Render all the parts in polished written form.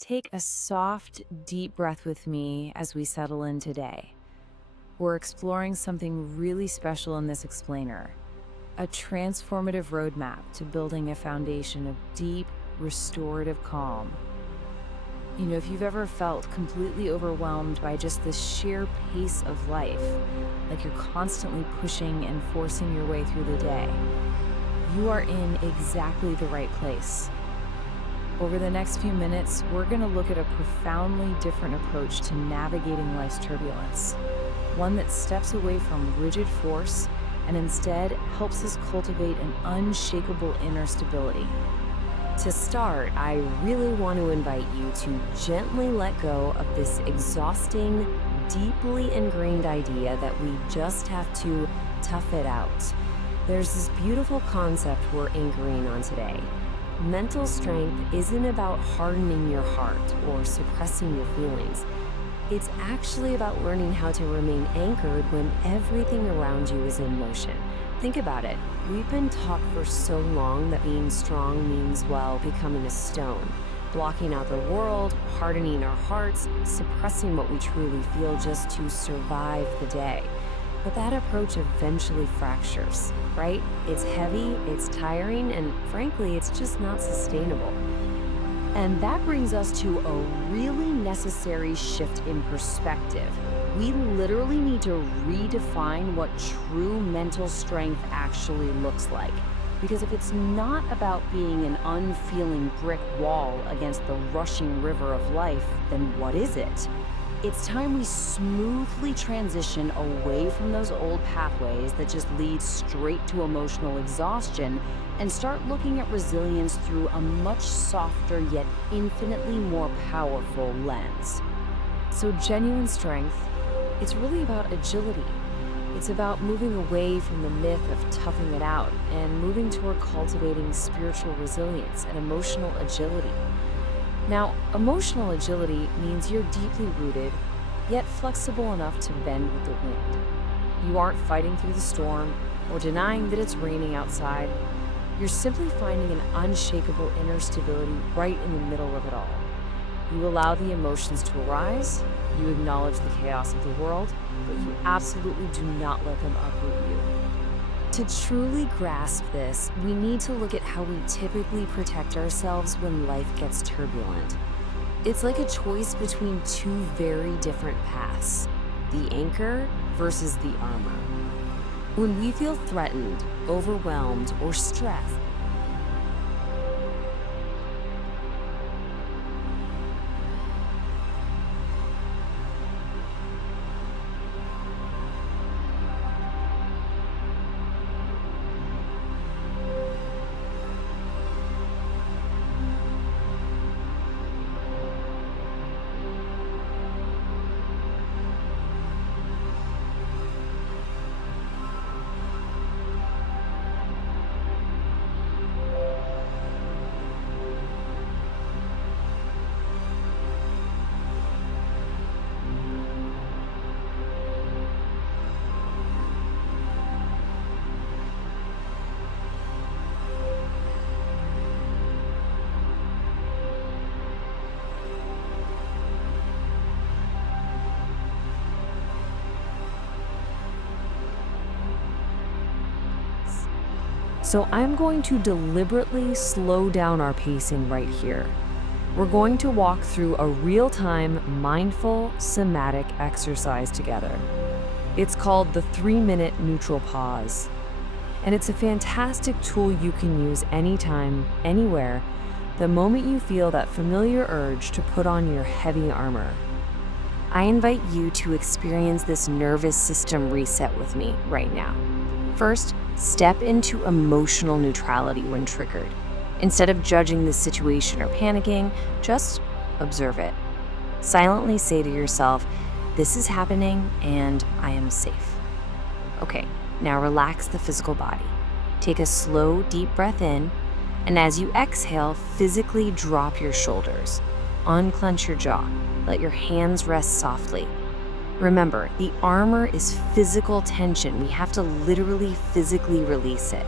Take a soft, deep breath with me as we settle in today. We're exploring something really special in this explainer, a transformative roadmap to building a foundation of deep, restorative calm. If you've ever felt completely overwhelmed by just the sheer pace of life, like you're constantly pushing and forcing your way through the day, you are in exactly the right place. Over the next few minutes, we're going to look at a profoundly different approach to navigating life's turbulence, one that steps away from rigid force and instead helps us cultivate an unshakable inner stability. To start, I really want to invite you to gently let go of this exhausting, deeply ingrained idea that we just have to tough it out. There's this beautiful concept we're anchoring on today. Mental strength isn't about hardening your heart or suppressing your feelings. It's actually about learning how to remain anchored when everything around you is in motion. Think about it. We've been taught for so long that being strong means, well, becoming a stone, blocking out the world, hardening our hearts, suppressing what we truly feel just to survive the day. But that approach eventually fractures, right? It's heavy, it's tiring, and frankly, it's just not sustainable. And that brings us to a really necessary shift in perspective. We literally need to redefine what true mental strength actually looks like. Because if it's not about being an unfeeling brick wall against the rushing river of life, then what is it? It's time we smoothly transition away from those old pathways that just lead straight to emotional exhaustion and start looking at resilience through a much softer yet infinitely more powerful lens. So genuine strength, it's really about agility. It's about moving away from the myth of toughing it out and moving toward cultivating spiritual resilience and emotional agility. Now, emotional agility means you're deeply rooted, yet flexible enough to bend with the wind. You aren't fighting through the storm or denying that it's raining outside. You're simply finding an unshakable inner stability right in the middle of it all. You allow the emotions to arise, you acknowledge the chaos of the world, but you absolutely do not let them uproot you. To truly grasp this, we need to look at how we typically protect ourselves when life gets turbulent. It's like a choice between two very different paths, the anchor versus the armor. When we feel threatened, overwhelmed, or stressed, so I'm going to deliberately slow down our pacing right here. We're going to walk through a real-time, mindful, somatic exercise together. It's called the 3-minute neutral pause. And it's a fantastic tool you can use anytime, anywhere, the moment you feel that familiar urge to put on your heavy armor. I invite you to experience this nervous system reset with me right now. First, step into emotional neutrality when triggered. Instead of judging the situation or panicking, just observe it. Silently say to yourself, "This is happening and I am safe." Okay, now relax the physical body. Take a slow, deep breath in, and as you exhale, physically drop your shoulders. Unclench your jaw. Let your hands rest softly. Remember, the armor is physical tension. We have to literally physically release it.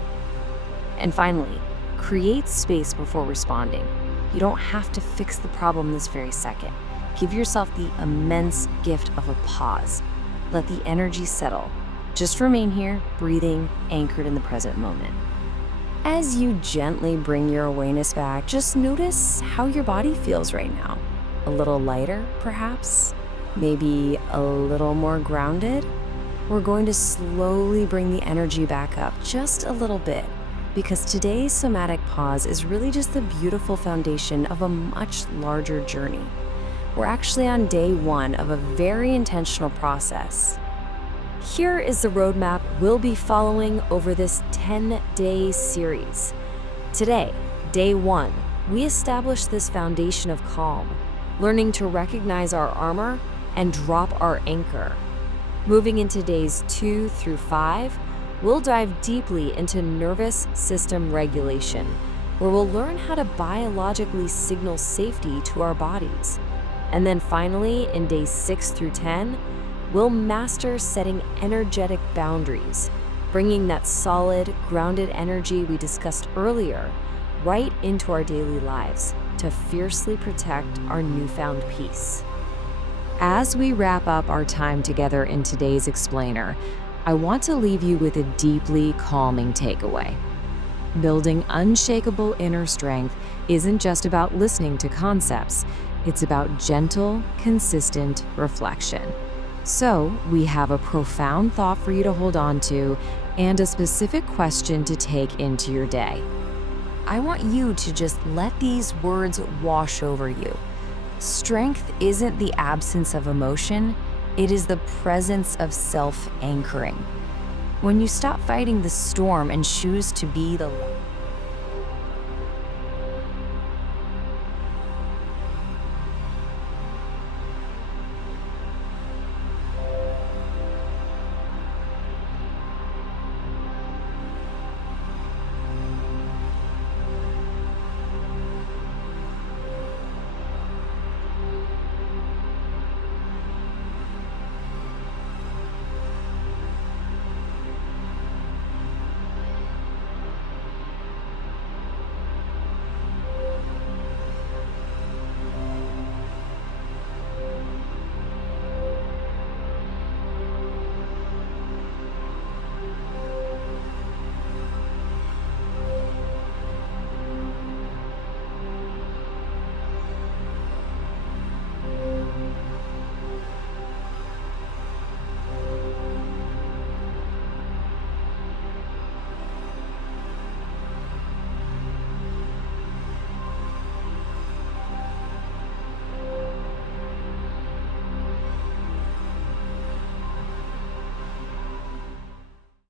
And finally, create space before responding. You don't have to fix the problem this very second. Give yourself the immense gift of a pause. Let the energy settle. Just remain here, breathing, anchored in the present moment. As you gently bring your awareness back, just notice how your body feels right now. A little lighter, perhaps? Maybe a little more grounded? We're going to slowly bring the energy back up just a little bit, because today's somatic pause is really just the beautiful foundation of a much larger journey. We're actually on day 1 of a very intentional process. Here is the roadmap we'll be following over this 10-day series. Today, day 1, we establish this foundation of calm, learning to recognize our armor and drop our anchor. Moving into days 2 through 5, we'll dive deeply into nervous system regulation, where we'll learn how to biologically signal safety to our bodies. And then finally, in days 6 through 10, we'll master setting energetic boundaries, bringing that solid, grounded energy we discussed earlier right into our daily lives to fiercely protect our newfound peace. As we wrap up our time together in today's explainer, I want to leave you with a deeply calming takeaway. Building unshakable inner strength isn't just about listening to concepts, it's about gentle, consistent reflection. So, we have a profound thought for you to hold on to and a specific question to take into your day. I want you to just let these words wash over you. Strength isn't the absence of emotion, it is the presence of self-anchoring. When you stop fighting the storm and choose to be the light,